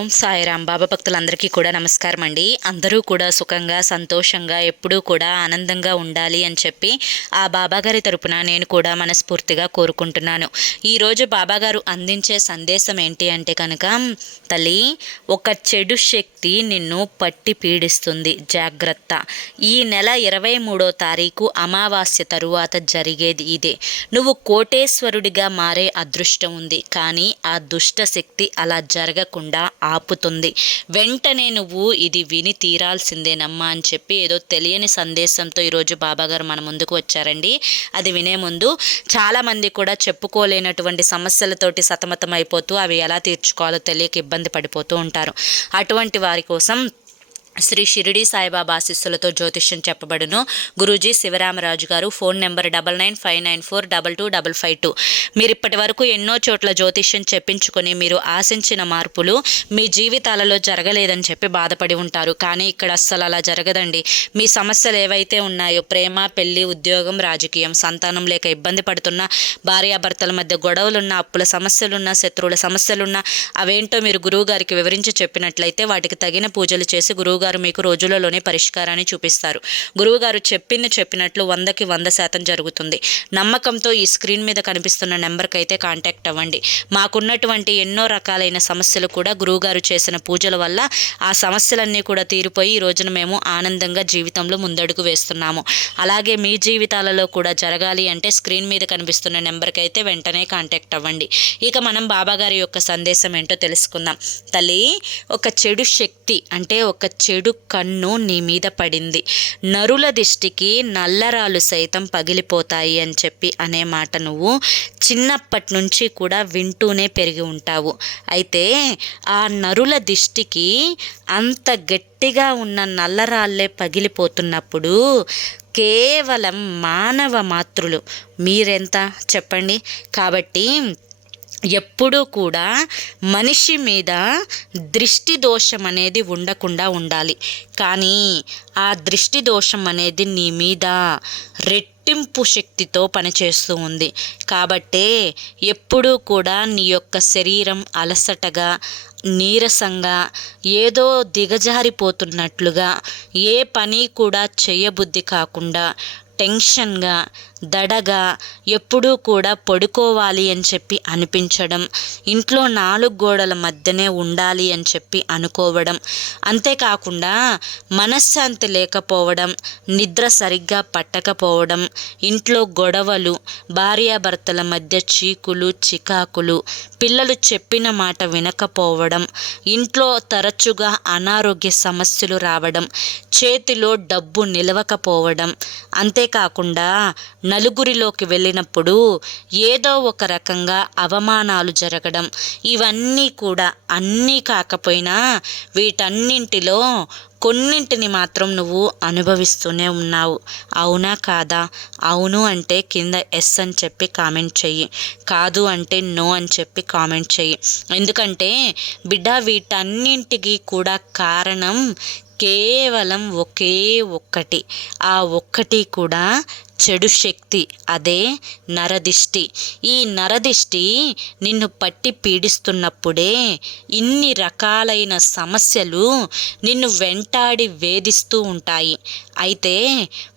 ఓం సాయిరామ్. బాబా భక్తులందరికీ కూడా నమస్కారం అండి. అందరూ కూడా సుఖంగా సంతోషంగా ఎప్పుడూ కూడా ఆనందంగా ఉండాలి అని చెప్పి ఆ బాబాగారి తరపున నేను కూడా మనస్ఫూర్తిగా కోరుకుంటున్నాను. ఈరోజు బాబాగారు అందించే సందేశం ఏంటి అంటే కనుక తల్లి ఒక చెడు శక్తి నిన్ను పట్టి పీడిస్తుంది. జాగ్రత్త. ఈ నెల ఇరవై మూడో తారీఖు అమావాస్య తరువాత జరిగేది ఇదే. నువ్వు కోటేశ్వరుడిగా మారే అదృష్టం ఉంది. కానీ ఆ దుష్ట శక్తి అలా జరగకుండా ఆపుతుంది. వెంటనే నువ్వు ఇది విని తీరాల్సిందేనమ్మా అని చెప్పి ఏదో తెలియని సందేశంతో ఈరోజు బాబాగారు మన ముందుకు వచ్చారండి. అది వినే ముందు చాలామంది కూడా చెప్పుకోలేనటువంటి సమస్యలతోటి సతమతం అయిపోతూ అవి ఎలా తీర్చుకోవాలో తెలియక ఇబ్బంది పడిపోతూ ఉంటారు. అటువంటి వారి కోసం శ్రీ షిరిడి సాయిబాబా ఆశీస్సులతో జ్యోతిష్యం చెప్పబడును. గురూజీ శివరామరాజు గారు phone number double nine five nine four double two double five two. మీరు ఇప్పటి వరకు ఎన్నో చోట్ల జ్యోతిష్యం చెప్పించుకొని మీరు ఆశించిన మార్పులు మీ జీవితాలలో జరగలేదని చెప్పి బాధపడి ఉంటారు. కానీ ఇక్కడ అస్సలు అలా జరగదండి. మీ సమస్యలు ఏవైతే ఉన్నాయో ప్రేమ పెళ్ళి ఉద్యోగం రాజకీయం సంతానం లేక ఇబ్బంది పడుతున్న భార్యాభర్తల మధ్య గొడవలున్న అప్పుల సమస్యలున్న శత్రువుల సమస్యలున్న అవేంటో మీరు గురువు గారికి వివరించి చెప్పినట్లయితే వాటికి తగిన పూజలు చేసి గురువుగారు మీకు రోజులలోనే పరిష్కారాన్ని చూపిస్తారు. గురువుగారు చెప్పింది చెప్పినట్లు వందకి వంద శాతం జరుగుతుంది. నమ్మకంతో ఈ స్క్రీన్ మీద కనిపిస్తున్న నెంబర్కి అయితే కాంటాక్ట్ అవ్వండి. మాకున్నటువంటి ఎన్నో రకాలైన సమస్యలు కూడా గురువుగారు చేసిన పూజల వల్ల ఆ సమస్యలన్నీ కూడా తీరిపోయి ఈ రోజున మేము ఆనందంగా జీవితంలో ముందడుగు వేస్తున్నాము. అలాగే మీ జీవితాలలో కూడా జరగాలి అంటే స్క్రీన్ మీద కనిపిస్తున్న నెంబర్కి అయితే వెంటనే కాంటాక్ట్ అవ్వండి. ఇక మనం బాబాగారి యొక్క సందేశం ఏంటో తెలుసుకుందాం. తల్లి ఒక చెడు శక్తి అంటే ఒక చెడు కన్ను నీ మీద పడింది. నరుల దిష్టికి నల్లరాలు సైతం పగిలిపోతాయి అని చెప్పి అనే మాట నువ్వు చిన్నప్పటి నుంచి కూడా వింటూనే పెరిగి ఉంటావు. అయితే ఆ నరుల దిష్టికి అంత గట్టిగా ఉన్న నల్లరాళ్ళే పగిలిపోతున్నప్పుడు కేవలం మానవ మాతృలు. మీరెంత? చెప్పండి. కాబట్టి ఎప్పుడూ కూడా మనిషి మీద దృష్టి దోషం అనేది ఉండకుండా ఉండాలి. కానీ ఆ దృష్టి దోషం అనేది నీ మీద రెట్టింపు శక్తితో పనిచేస్తూ ఉంది. కాబట్టే ఎప్పుడూ కూడా నీ యొక్క శరీరం అలసటగా నీరసంగా ఏదో దిగజారిపోతున్నట్లుగా ఏ పని కూడా చేయబుద్ధి కాకుండా టెన్షన్గా దడగా ఎప్పుడూ కూడా పడుకోవాలి అని చెప్పి అనిపించడం ఇంట్లో నాలుగు గోడల మధ్యనే ఉండాలి అని చెప్పి అనుకోవడం. అంతేకాకుండా మనశ్శాంతి లేకపోవడం నిద్ర సరిగ్గా పట్టకపోవడం ఇంట్లో గొడవలు భార్యాభర్తల మధ్య చీకులు చికాకులు పిల్లలు చెప్పిన మాట వినకపోవడం ఇంట్లో తరచుగా అనారోగ్య సమస్యలు రావడం చేతిలో డబ్బు నిలవకపోవడం అంతే అంతేకాకుండా నలుగురిలోకి వెళ్ళినప్పుడు ఏదో ఒక రకంగా అవమానాలు జరగడం. ఇవన్నీ కూడా అన్నీ కాకపోయినా వీటన్నింటిలో కొన్నింటిని మాత్రం నువ్వు అనుభవిస్తూనే ఉన్నావు. అవునా కాదా? అవును అంటే కింద ఎస్ అని చెప్పి కామెంట్ చెయ్యి. కాదు అంటే నో అని చెప్పి కామెంట్ చెయ్యి. ఎందుకంటే బిడ్డ వీటన్నింటికి కూడా కారణం కేవలం ఒకే ఒక్కటి. ఆ ఒక్కటి కూడా చెడు శక్తి అదే నరదిష్టి. ఈ నరదిష్టి నిన్ను పట్టి పీడిస్తున్నప్పుడే ఇన్ని రకాలైన సమస్యలు నిన్ను వెంటాడి వేధిస్తూ ఉంటాయి. అయితే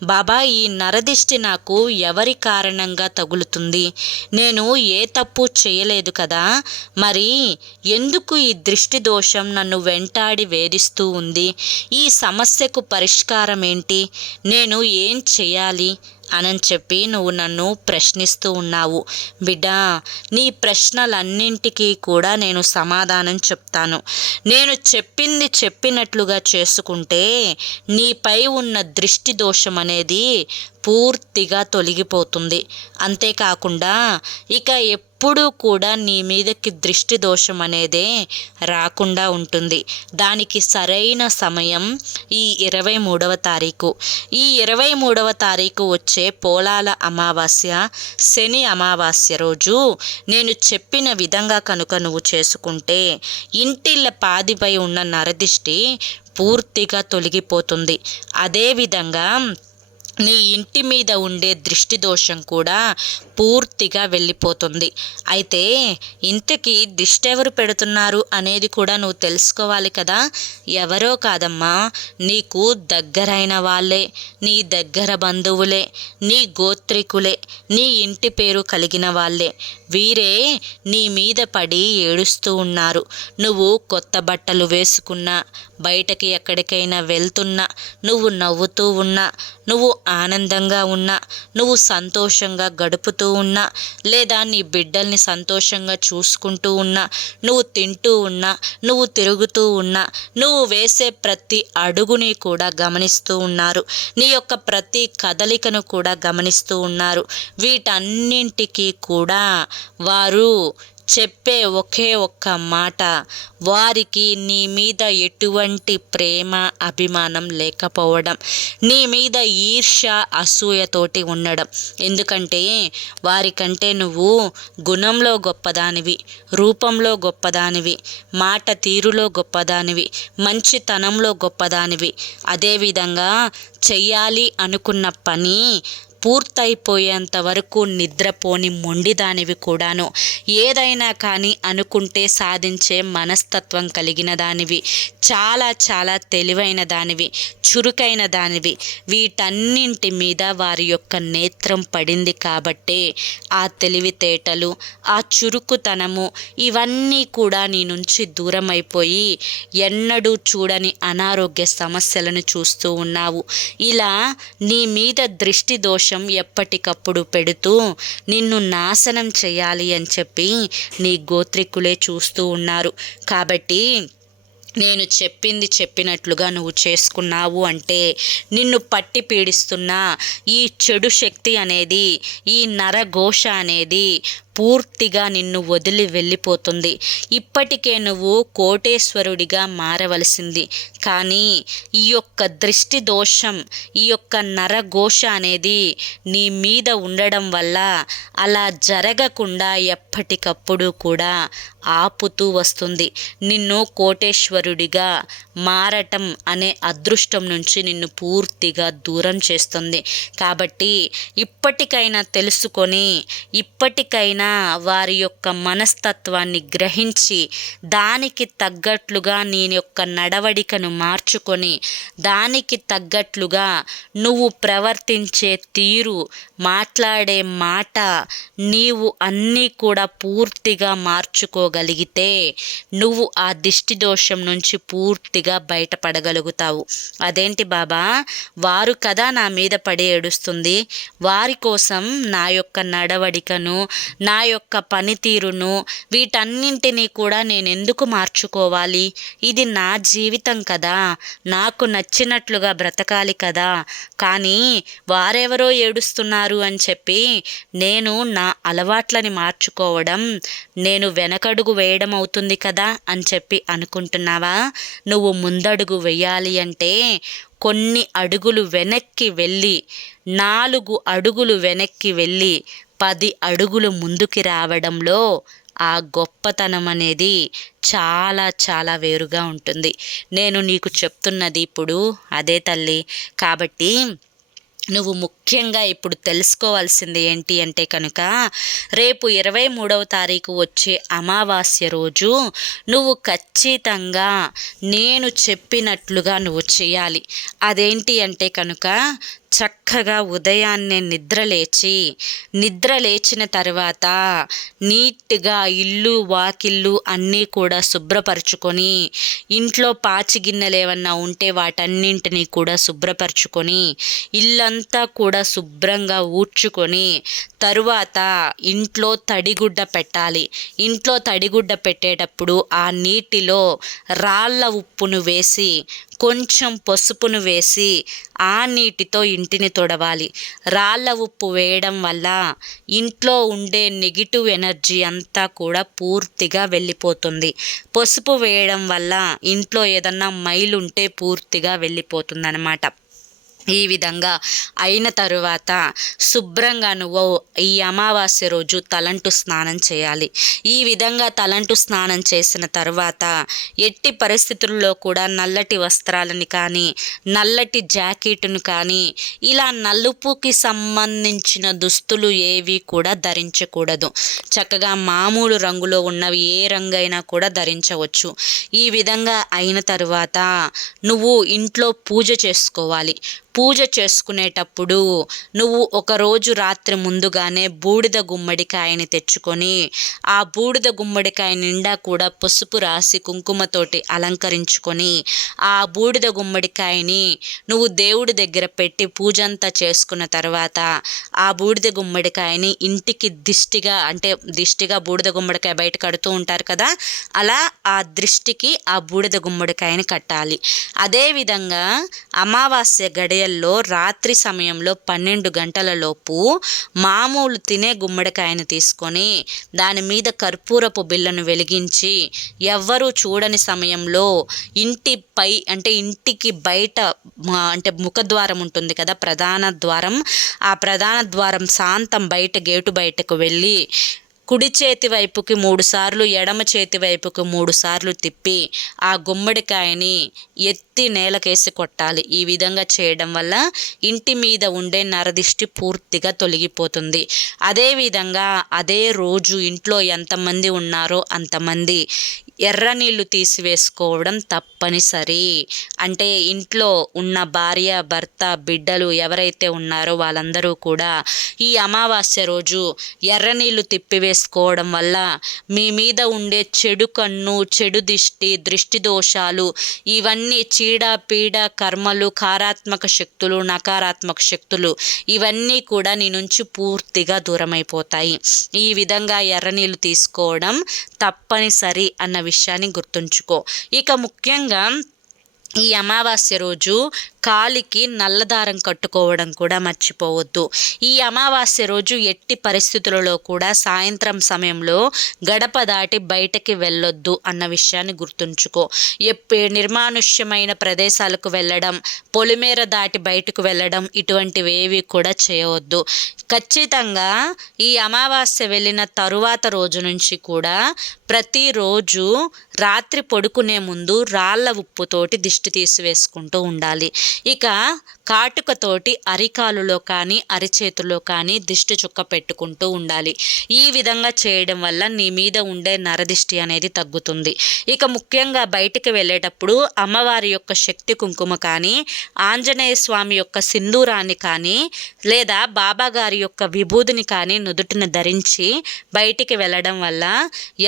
బాబా ఈ నరదిష్టి నాకు ఎవరి కారణంగా తగులుతుంది? నేను ఏ తప్పు చేయలేదు కదా? మరి ఎందుకు ఈ దృష్టి దోషం నన్ను వెంటాడి వేధిస్తూ ఉంది? ఈ సమస్యకు పరిష్కారం ఏంటి నేను ఏం చేయాలి? అని చెప్పి నువ్వు నన్ను ప్రశ్నిస్తూ ఉన్నావు. బిడ్డ నీ ప్రశ్నలన్నింటికీ కూడా నేను సమాధానం చెప్తాను. నేను చెప్పింది చెప్పినట్లుగా చేసుకుంటే నీపై ఉన్న దృష్టి దోషం అనేది పూర్తిగా తొలగిపోతుంది. అంతేకాకుండా ఇక ఎప్పుడు కూడా నీ మీదకి దృష్టి దోషం అనేదే రాకుండా ఉంటుంది. దానికి సరైన సమయం ఈ ఇరవై మూడవ తారీఖు. ఈ ఇరవై మూడవ తారీఖు వచ్చే పోలాల అమావాస్య శని అమావాస్య రోజు నేను చెప్పిన విధంగా కనుక నువ్వు చేసుకుంటే ఇంటిళ్ళ పాదిపై ఉన్న నరదిష్టి పూర్తిగా తొలగిపోతుంది. అదేవిధంగా నీ ఇంటి మీద ఉండే దృష్టి దోషం కూడా పూర్తిగా వెళ్ళిపోతుంది. అయితే ఇంతకీ దిష్టి ఎవరు పెడుతున్నారు అనేది కూడా నువ్వు తెలుసుకోవాలి కదా. ఎవరో కాదమ్మా నీకు దగ్గరైన వాళ్ళే నీ దగ్గర బంధువులే నీ గోత్రికులే నీ ఇంటి పేరు కలిగిన వాళ్ళే. వీరే నీ మీద పడి ఏడుస్తూ ఉన్నారు. నువ్వు కొత్త బట్టలు వేసుకున్నా బయటకి ఎక్కడికైనా వెళ్తున్నా నువ్వు నవ్వుతూ ఉన్నా నువ్వు ఆనందంగా ఉన్నా నువ్వు సంతోషంగా గడుపుతూ ఉన్నా లేదా నీ బిడ్డల్ని సంతోషంగా చూసుకుంటూ ఉన్నా నువ్వు తింటూ ఉన్నా నువ్వు తిరుగుతూ ఉన్నా నువ్వు వేసే ప్రతి అడుగుని కూడా గమనిస్తూ ఉన్నారు. నీ యొక్క ప్రతి కదలికను కూడా గమనిస్తూ ఉన్నారు. వీటన్నింటికి కూడా వారు చెప్పే ఒకే ఒక్క మాట. వారికి నీ మీద ఎటువంటి ప్రేమ అభిమానం లేకపోవడం నీ మీద ఈర్ష అసూయతోటి ఉండడం. ఎందుకంటే వారికంటే నువ్వు గుణంలో గొప్పదానివి రూపంలో గొప్పదానివి మాట తీరులో గొప్పదానివి మంచితనంలో గొప్పదానివి. అదేవిధంగా చెయ్యాలి అనుకున్న పని పూర్తయిపోయేంత వరకు నిద్రపోని మొండిదానివి కూడాను. ఏదైనా కానీ అనుకుంటే సాధించే మనస్తత్వం కలిగిన దానివి. చాలా చాలా తెలివైన దానివి చురుకైన దానివి. వీటన్నింటి మీద వారి యొక్క నేత్రం పడింది కాబట్టే ఆ తెలివితేటలు ఆ చురుకుతనము ఇవన్నీ కూడా నీ నుంచి దూరం అయిపోయి ఎన్నడూ చూడని అనారోగ్య సమస్యలను చూస్తూ ఉన్నావు. ఇలా నీ మీద దృష్టి దోషం దోషం ఎప్పటికప్పుడు పెడుతూ నిన్ను నాశనం చేయాలి అని చెప్పి నీ గోత్రికులే చూస్తూ ఉన్నారు. కాబట్టి నేను చెప్పింది చెప్పినట్లుగా నువ్వు చేసుకున్నావు అంటే నిన్ను పట్టి పీడిస్తున్న ఈ చెడు శక్తి అనేది ఈ నరఘోష అనేది పూర్తిగా నిన్ను వదిలి వెళ్ళిపోతుంది. ఇప్పటికే నువ్వు కోటేశ్వరుడిగా మారవలసింది. కానీ ఈ యొక్క దృష్టి దోషం ఈ యొక్క నరఘోష అనేది నీ మీద ఉండడం వల్ల అలా జరగకుండా ఎప్పటికప్పుడు కూడా ఆపుతూ వస్తుంది. నిన్ను కోటేశ్వరుడిగా మారటం అనే అదృష్టం నుంచి నిన్ను పూర్తిగా దూరం చేస్తుంది. కాబట్టి ఇప్పటికైనా తెలుసుకొని ఇప్పటికైనా వారి యొక్క మనస్తత్వాన్ని గ్రహించి దానికి తగ్గట్లుగా నీ యొక్క నడవడికను మార్చుకొని దానికి తగ్గట్లుగా నువ్వు ప్రవర్తించే తీరు మాట్లాడే మాట నీవు అన్నీ కూడా పూర్తిగా మార్చుకోగలిగితే నువ్వు ఆ దిష్టి దోషం నుంచి పూర్తిగా బయటపడగలుగుతావు. అదేంటి బాబా? వారు కదా నా మీద పడి ఏడుస్తుంది. వారి కోసం నా యొక్క నడవడికను నా నా యొక్క పనితీరును వీటన్నింటినీ కూడా నేను ఎందుకు మార్చుకోవాలి? ఇది నా జీవితం కదా. నాకు నచ్చినట్లుగా బ్రతకాలి కదా. కానీ వారెవరో ఏడుస్తున్నారు అని చెప్పి నేను నా అలవాట్లని మార్చుకోవడం నేను వెనకడుగు వేయడం అవుతుంది కదా అని చెప్పి అనుకుంటున్నావా? నువ్వు ముందడుగు వేయాలి అంటే కొన్ని అడుగులు వెనక్కి వెళ్ళి నాలుగు అడుగులు వెనక్కి వెళ్ళి పది అడుగులు ముందుకి రావడంలో ఆ గొప్పతనం అనేది చాలా చాలా వేరుగా ఉంటుంది. నేను నీకు చెప్తున్నది ఇప్పుడు అదే తల్లి. కాబట్టి నువ్వు ముఖ్యంగా ఇప్పుడు తెలుసుకోవాల్సింది ఏంటి అంటే కనుక రేపు ఇరవై మూడవ తారీఖు వచ్చే అమావాస్య రోజు నువ్వు ఖచ్చితంగా నేను చెప్పినట్లుగా నువ్వు చేయాలి. అదేంటి అంటే కనుక చక్కగా ఉదయాన్నే నిద్ర లేచి నిద్ర లేచిన తర్వాత నీట్గా ఇల్లు వాకిళ్ళు అన్నీ కూడా శుభ్రపరచుకొని ఇంట్లో పాచి గిన్నెలు ఏమన్నా ఉంటే వాటన్నింటినీ కూడా శుభ్రపరచుకొని ఇల్లంతా కూడా శుభ్రంగా ఊడ్చుకొని తరువాత ఇంట్లో తడిగుడ్డ పెట్టాలి. ఇంట్లో తడిగుడ్డ పెట్టేటప్పుడు ఆ నీటిలో రాళ్ళ ఉప్పును వేసి కొంచెం పసుపును వేసి ఆ నీటితో ఇంటిని తొడవాలి. రాళ్ళ ఉప్పు వేయడం వల్ల ఇంట్లో ఉండే నెగిటివ్ ఎనర్జీ అంతా కూడా పూర్తిగా వెళ్ళిపోతుంది. పసుపు వేయడం వల్ల ఇంట్లో ఏదన్నా మైలు ఉంటే పూర్తిగా వెళ్ళిపోతుంది ఈ విధంగా అయిన తరువాత శుభ్రంగా నువ్వు ఈ అమావాస్య రోజు తలంటు స్నానం చేయాలి. ఈ విధంగా తలంటు స్నానం చేసిన తర్వాత ఎట్టి పరిస్థితుల్లో కూడా నల్లటి వస్త్రాలని కానీ నల్లటి జాకెట్ను కానీ ఇలా నలుపుకి సంబంధించిన దుస్తులు ఏవి కూడా ధరించకూడదు. చక్కగా మామూలు రంగులో ఉన్నవి ఏ రంగు అయినా కూడా ధరించవచ్చు. ఈ విధంగా అయిన తరువాత నువ్వు ఇంట్లో పూజ చేసుకోవాలి. పూజ చేసుకునేటప్పుడు నువ్వు ఒకరోజు రాత్రి ముందుగానే బూడిద గుమ్మడికాయని తెచ్చుకొని ఆ బూడిద గుమ్మడికాయ నిండా కూడా పసుపు రాసి కుంకుమతోటి అలంకరించుకొని ఆ బూడిద గుమ్మడికాయని నువ్వు దేవుడి దగ్గర పెట్టి పూజంతా చేసుకున్న తర్వాత ఆ బూడిద గుమ్మడికాయని ఇంటికి దిష్టిగా అంటే దిష్టిగా బూడిద గుమ్మడికాయ బయట కడుతూ ఉంటారు కదా అలా ఆ దృష్టికి ఆ బూడిద గుమ్మడికాయని కట్టాలి. అదేవిధంగా అమావాస్య గడియల్లో రాత్రి సమయంలో పన్నెండు గంటలలోపు మామూలు తినే గుమ్మడికాయను తీసుకొని దాని మీద కర్పూరపు బిళ్ళను వెలిగించి ఎవ్వరూ చూడని సమయంలో ఇంటి పై అంటే ఇంటికి బయట అంటే ముఖద్వారం ఉంటుంది కదా ప్రధాన ద్వారం. ఆ ప్రధాన ద్వారం శాంతం బయట గేటు బయటకు వెళ్ళి కుడి చేతి వైపుకి మూడుసార్లు ఎడమ చేతి వైపుకి మూడు సార్లు తిప్పి ఆ గుమ్మడికాయని ఎత్తి నేలకేసి కొట్టాలి. ఈ విధంగా చేయడం వల్ల ఇంటి మీద ఉండే నరదిష్టి పూర్తిగా తొలగిపోతుంది. అదేవిధంగా అదే రోజు ఇంట్లో ఎంతమంది ఉన్నారో అంతమంది ఎర్ర నీళ్ళు తీసివేసుకోవడం తప్పనిసరి. అంటే ఇంట్లో ఉన్న భార్య భర్త బిడ్డలు ఎవరైతే ఉన్నారో వాళ్ళందరూ కూడా ఈ అమావాస్య రోజు ఎర్ర నీళ్ళు తిప్పివేసుకోవడం వల్ల మీ మీద ఉండే చెడు కన్ను చెడు దిష్టి దృష్టి దోషాలు ఇవన్నీ చీడ పీడ కర్మలు కారాత్మక శక్తులు నకారాత్మక శక్తులు ఇవన్నీ కూడా నీ నుంచి పూర్తిగా దూరమైపోతాయి. ఈ విధంగా ఎర్ర నీళ్ళు తీసుకోవడం తప్పనిసరి అన్న విషయాన్ని గుర్తుంచుకో. ఇక ముఖ్యంగా ఈ అమావాస్య రోజు కాలికి నల్లదారం కట్టుకోవడం కూడా మర్చిపోవద్దు. ఈ అమావాస్య రోజు ఎట్టి పరిస్థితులలో కూడా సాయంత్రం సమయంలో గడప దాటి బయటకి వెళ్ళొద్దు అన్న విషయాన్ని గుర్తుంచుకో. ఎప్పి నిర్మానుష్యమైన ప్రదేశాలకు వెళ్ళడం పొలిమేర దాటి బయటకు వెళ్ళడం ఇటువంటివి ఏవి కూడా చేయవద్దు. ఖచ్చితంగా ఈ అమావాస్య వెళ్ళిన తరువాత రోజు నుంచి కూడా ప్రతిరోజు రాత్రి పడుకునే ముందు రాళ్ళ ఉప్పుతోటి దిష్టి తీసివేసుకుంటూ ఉండాలి. ఇక కాటుకతోటి అరికాలులో కానీ అరిచేతుల్లో కానీ దిష్టి చుక్క పెట్టుకుంటూ ఉండాలి. ఈ విధంగా చేయడం వల్ల నీ మీద ఉండే నరదిష్టి అనేది తగ్గుతుంది. ఇక ముఖ్యంగా బయటికి వెళ్ళేటప్పుడు అమ్మవారి యొక్క శక్తి కుంకుమ కానీ ఆంజనేయ స్వామి యొక్క సింధూరాన్ని కానీ లేదా బాబాగారి యొక్క విభూదిని కానీ నుదుటిని ధరించి బయటికి వెళ్ళడం వల్ల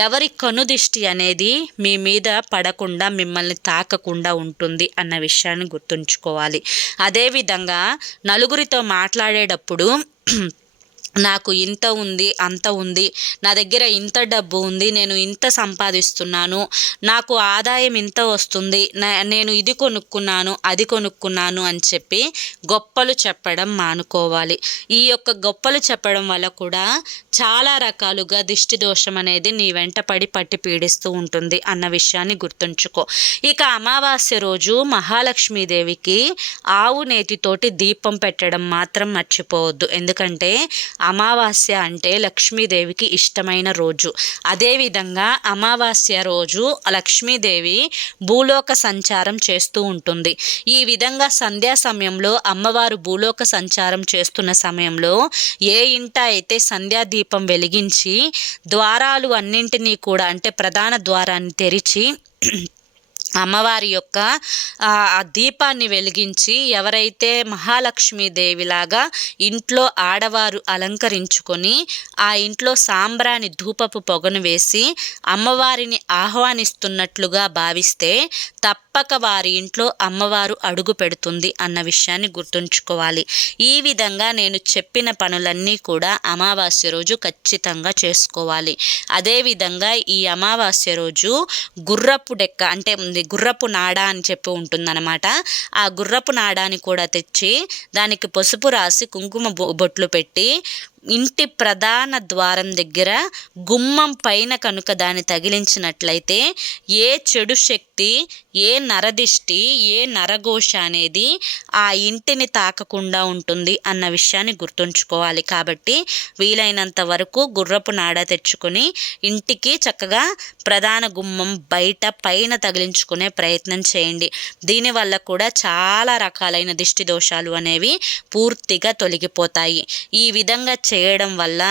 ఎవరి కనుదిష్టి అనేది మీ మీద పడకుండా మిమ్మల్ని తాకకుండా ఉంటుంది అన్న విషయాన్ని గుర్తుంచుకోవాలి. అదే అదేవిధంగా నలుగురితో మాట్లాడేటప్పుడు నాకు ఇంత ఉంది అంత ఉంది నా దగ్గర ఇంత డబ్బు ఉంది నేను ఇంత సంపాదిస్తున్నాను నాకు ఆదాయం ఇంత వస్తుంది నేను ఇది కొనుక్కున్నాను అది కొనుక్కున్నాను అని చెప్పి గొప్పలు చెప్పడం మానుకోవాలి. ఈ యొక్క గొప్పలు చెప్పడం వల్ల కూడా చాలా రకాలుగా దిష్టి దోషం అనేది నీ వెంట పడి పట్టి పీడిస్తూ ఉంటుంది అన్న విషయాన్ని గుర్తుంచుకో. ఇక అమావాస్య రోజు మహాలక్ష్మీదేవికి ఆవు నేతితోటి దీపం పెట్టడం మాత్రం మర్చిపోవద్దు. ఎందుకంటే అమావాస్య అంటే లక్ష్మీదేవికి ఇష్టమైన రోజు. అదేవిధంగా అమావాస్య రోజు లక్ష్మీదేవి భూలోక సంచారం చేస్తూ ఉంటుంది. ఈ విధంగా సంధ్యా సమయంలో అమ్మవారు భూలోక సంచారం చేస్తున్న సమయంలో ఏ ఇంట అయితే సంధ్యా దీపం వెలిగించి ద్వారాలు అన్నింటినీ కూడా అంటే ప్రధాన ద్వారాన్ని తెరిచి అమ్మవారి యొక్క ఆ దీపాన్ని వెలిగించి ఎవరైతే మహాలక్ష్మీదేవిలాగా ఇంట్లో ఆడవారు అలంకరించుకొని ఆ ఇంట్లో సాంబ్రాని ధూపపు పొగను వేసి అమ్మవారిని ఆహ్వానిస్తున్నట్లుగా భావిస్తే తప్పక వారి ఇంట్లో అమ్మవారు అడుగు పెడుతుంది అన్న విషయాన్ని గుర్తుంచుకోవాలి. ఈ విధంగా నేను చెప్పిన పనులన్నీ కూడా అమావాస్య రోజు ఖచ్చితంగా చేసుకోవాలి. అదేవిధంగా ఈ అమావాస్య రోజు గుర్రపు డెక్క అంటే గుర్రపు నాడ అని చెప్పి ఉంటుందన్నమాట. ఆ గుర్రపు నాడాని కూడా తెచ్చి దానికి పసుపు రాసి కుంకుమ బొట్లు పెట్టి ఇంటి ప్రధాన ద్వారం దగ్గర గుమ్మం పైన కనుక దాన్ని తగిలించినట్లయితే ఏ చెడు శక్తి ఏ నరదిష్టి ఏ నరఘోష అనేది ఆ ఇంటిని తాకకుండా ఉంటుంది అన్న విషయాన్ని గుర్తుంచుకోవాలి. కాబట్టి వీలైనంత వరకు గుర్రపు నాడ తెచ్చుకొని ఇంటికి చక్కగా ప్రధాన గుమ్మం బయట పైన తగిలించుకునే ప్రయత్నం చేయండి. దీనివల్ల కూడా చాలా రకాలైన దిష్టి దోషాలు అనేవి పూర్తిగా తొలగిపోతాయి. ఈ విధంగా చేయడం వల్ల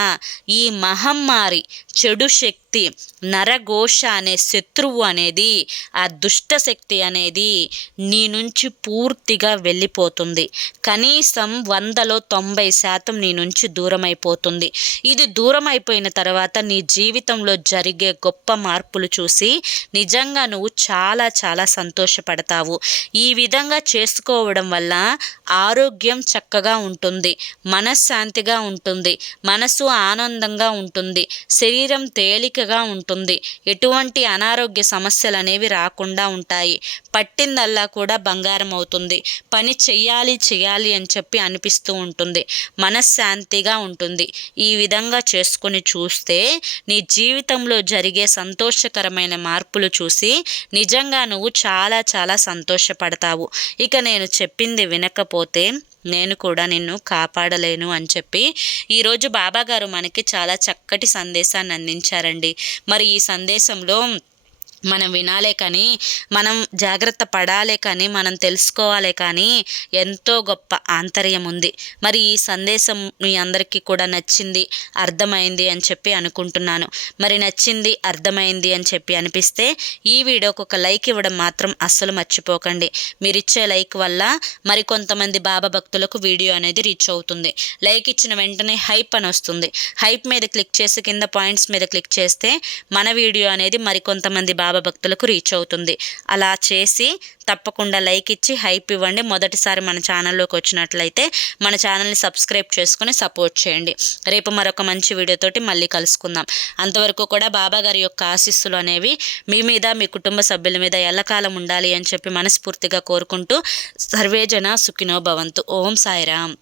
ఈ మహమ్మారి చెడు శక్తి నరఘోష అనే శత్రువు అనేది ఆ దుష్ట శక్తి అనేది నీ నుంచి పూర్తిగా వెళ్ళిపోతుంది. కనీసం వందలో తొంభై శాతం నీ నుంచి దూరం అయిపోతుంది ఇది దూరం అయిపోయిన తర్వాత నీ జీవితంలో జరిగే గొప్ప మార్పులు చూసి నిజంగా నువ్వు చాలా చాలా సంతోషపడతావు. ఈ విధంగా చేసుకోవడం వల్ల ఆరోగ్యం చక్కగా ఉంటుంది మనశ్శాంతిగా ఉంటుంది మనసు ఆనందంగా ఉంటుంది శరీరం తేలిక తేలికగా ఉంటుంది. ఎటువంటి అనారోగ్య సమస్యలు అనేవి రాకుండా ఉంటాయి. పట్టిందల్లా కూడా బంగారం అవుతుంది పని చెయ్యాలి చేయాలి అని చెప్పి అనిపిస్తూ ఉంటుంది. మనశ్శాంతిగా ఉంటుంది. ఈ విధంగా చేసుకుని చూస్తే నీ జీవితంలో జరిగే సంతోషకరమైన మార్పులు చూసి నిజంగా నువ్వు చాలా చాలా సంతోషపడతావు. ఇక నేను చెప్పింది వినకపోతే నేను కూడా నిన్ను కాపాడలేను అని చెప్పి ఈరోజు బాబాగారు మనకి చాలా చక్కటి సందేశాన్ని అందించారండి. మరి ఈ సందేశంలో మనం వినాలే కానీ మనం జాగ్రత్త పడాలే కానీ మనం తెలుసుకోవాలే కానీ ఎంతో గొప్ప ఆంతర్యం ఉంది. మరి ఈ సందేశం మీ అందరికీ కూడా నచ్చింది అర్థమైంది అని చెప్పి అనుకుంటున్నాను. మరి నచ్చింది అర్థమైంది అని చెప్పి అనిపిస్తే ఈ వీడియోకి ఒక లైక్ ఇవ్వడం మాత్రం అస్సలు మర్చిపోకండి. మీరు ఇచ్చే లైక్ వల్ల మరి కొంతమంది బాబా భక్తులకు వీడియో అనేది రీచ్ అవుతుంది. లైక్ ఇచ్చిన వెంటనే హైప్ అని వస్తుంది. హైప్ మీద క్లిక్ చేసి కింద పాయింట్స్ మీద క్లిక్ చేస్తే మన వీడియో అనేది మరి కొంతమంది బాబా భక్తులకు రీచ్ అవుతుంది. అలా చేసి తప్పకుండా లైక్ ఇచ్చి హైప్ ఇవ్వండి. మొదటిసారి మన ఛానల్లోకి వచ్చినట్లయితే మన ఛానల్ని సబ్స్క్రైబ్ చేసుకుని సపోర్ట్ చేయండి. రేపు మరొక మంచి వీడియోతోటి మళ్ళీ కలుసుకుందాం. అంతవరకు కూడా బాబా గారి యొక్క ఆశీస్సులు అనేవి మీ మీద మీ కుటుంబ సభ్యుల మీద ఎల్లకాలం ఉండాలి అని చెప్పి మనస్ఫూర్తిగా కోరుకుంటూ సర్వేజన సుఖినో భవంతు. ఓం సాయిరామ్.